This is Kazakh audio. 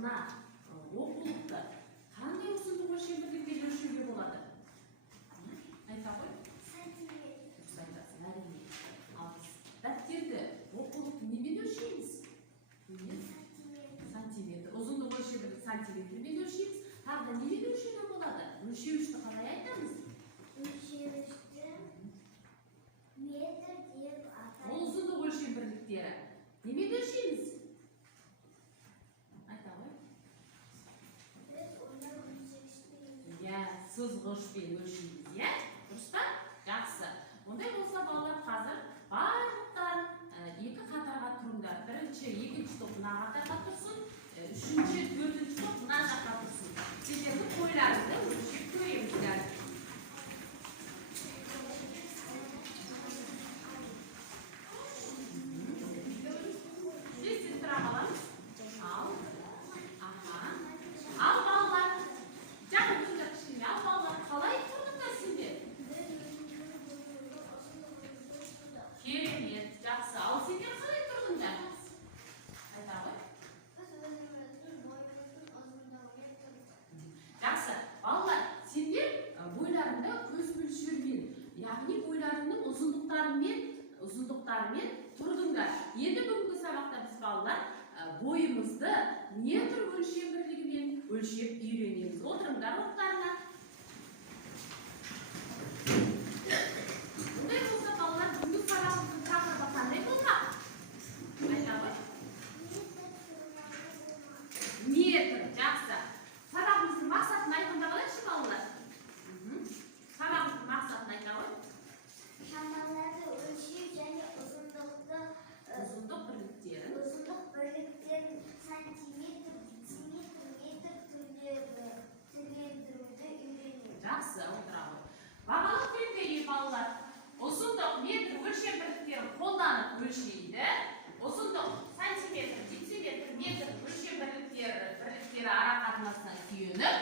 мына оқулықты қандай ұзындық өлшем бірлікпен өлшеуге болады? Айта ғой. Сантиметр. Дұрыс айтасың, әрине. Ал біз дәптерді, оқулықты немен өлшейміз? Сантиметр. Ұзындық өлшем бірлік сантиметрмен өлшейміз. Тағы да немен өлшеуге болады? Өлшеуішті қалай айтамыз? Өлшеуішті метр деп атаймыз. Ол ұзындық өлшем бірліктері. Немен өлшейміз? Айта ғой. Біз оны өлшегішпен. Иә, сызғышпен өлшейміз, иә? Дұрыс па? Жақсы. Ондай болса, балалар, қазір барлықтан екі қатарға тұрыңдар. Бірінші, екінші топ мына қатарға тұрсын, үшінші, төртінші топ мына жаққа тұрсын. Сендердің қойларыңды өлшеп көреміздер. Сіз тұра қаламыз. Ал балалар. Жақын тұрыңдар кішкене. Ал балалар, қалай тұрдыңдар сендер? Керемет, жақсы. Ал сендер қалай тұрдыңдар? Айта ғой. Біз өзіміздің бойымыздың ұзындығымен тұрдық. Жақсы. Балалар, сендер бойларында көз мөлшермен, яғни бойларының ұзындықтарымен тұрдыңдар. Енді бүгінгі сабақта біз балалар бойымызды метр өлшем бірлігімен өлшеп үйренеміз. Отырыңдар орындарына. Бұндай болса, балалар, бүгінгі сабағымыздың тақырыбы қандай болмақ? Айта ғой. Метр, жақсы. Сабағымыздың мақсатын айтқанда қалайшы, балалар? Сабағымыздың мақсатын айта ғой. Шамаларды өлшеу және Ұзындық бірліктерін ұзындық бірліктерін сантиметр, дециметр, метр түрлендіруді үйренеміз. жақсы отыра ғой. Бағалық критерий, балалар, ұзындық метр өлшем бірліктерін қолданып өлшейді. Ұзындық сантиметр, дециметр, метр өлшем бірліктері ара қатынасына сүйеніп